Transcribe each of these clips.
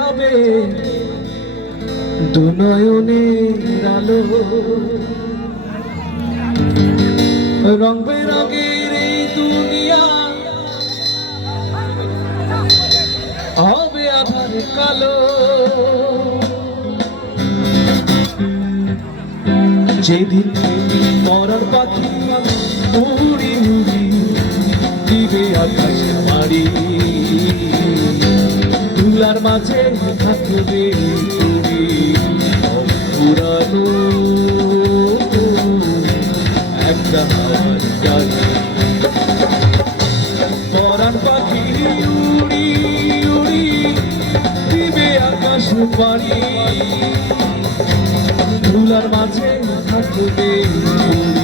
যাবে দু নয়নের আলো। রং বেরঙের এই দুনিয়া হবে আধার কালো। যেদিন মরার পাখি উড়ি উড়ি দিবে আকাশ মারি তুলার মাঝে থাকবে তুমি পুরানো একটা হাওয়ার মরার পাখি উড়ি উড়ি দিবে আকাশ পাড়ি ধুলার মাঝে থাকবে পুরানো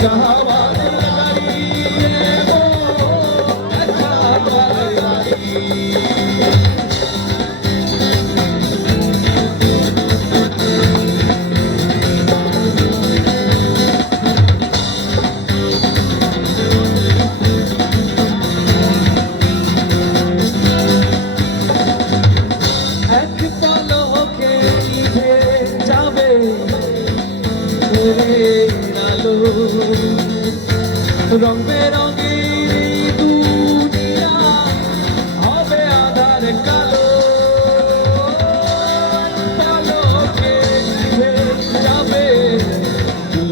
একটা ভোরের আলো রং বেরঙের দুনিয়া হবে আধার কালো। নিভে যাবে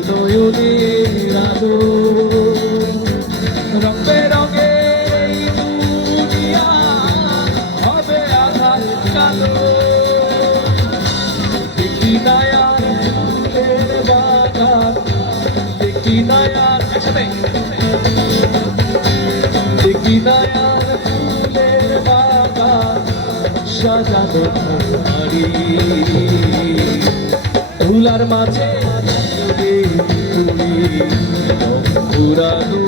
নয়নের আলো। রং বেরঙের দুনিয়া হবে আধার কালো। দেখি সাজানো বাড়ি ধুলার মাঝে পুরানো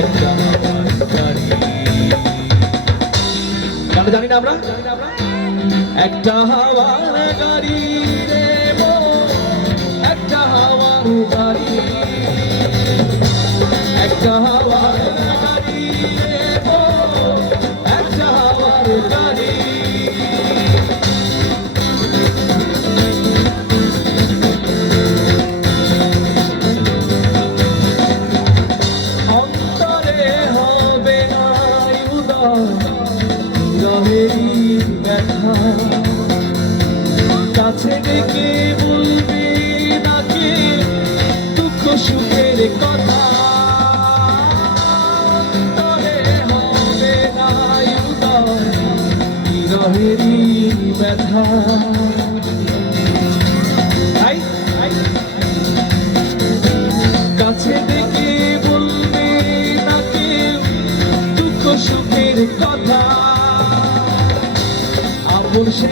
একটা জানি না আমরা একটা হাওয়ার গাড়ি রহেই ব্যথা কাছে ডেকে বলবে নাকি দুঃখ সুখের কথা? না ব্যথা।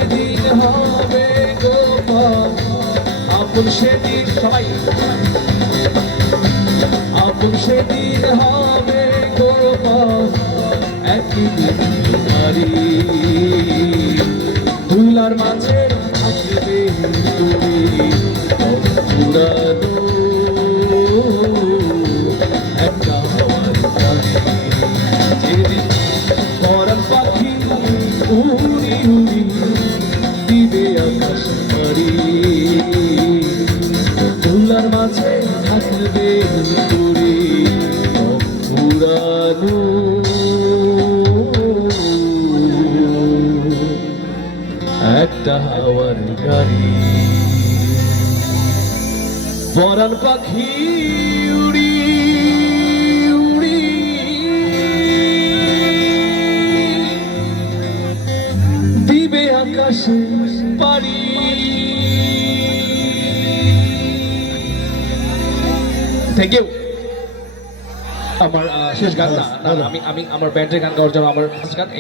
সেদিন হবে গোপন। আপন সেদিন সবাই। আপন সেদিন হবে গোপন। একদিন তোমারি একটা হাওয়ার গাড়ি। পরাণ পাখি ইউ আমার শেষ গান না আমি আমি আমার ব্যান্ডের গান গাওয়ার জন্য আমার গান-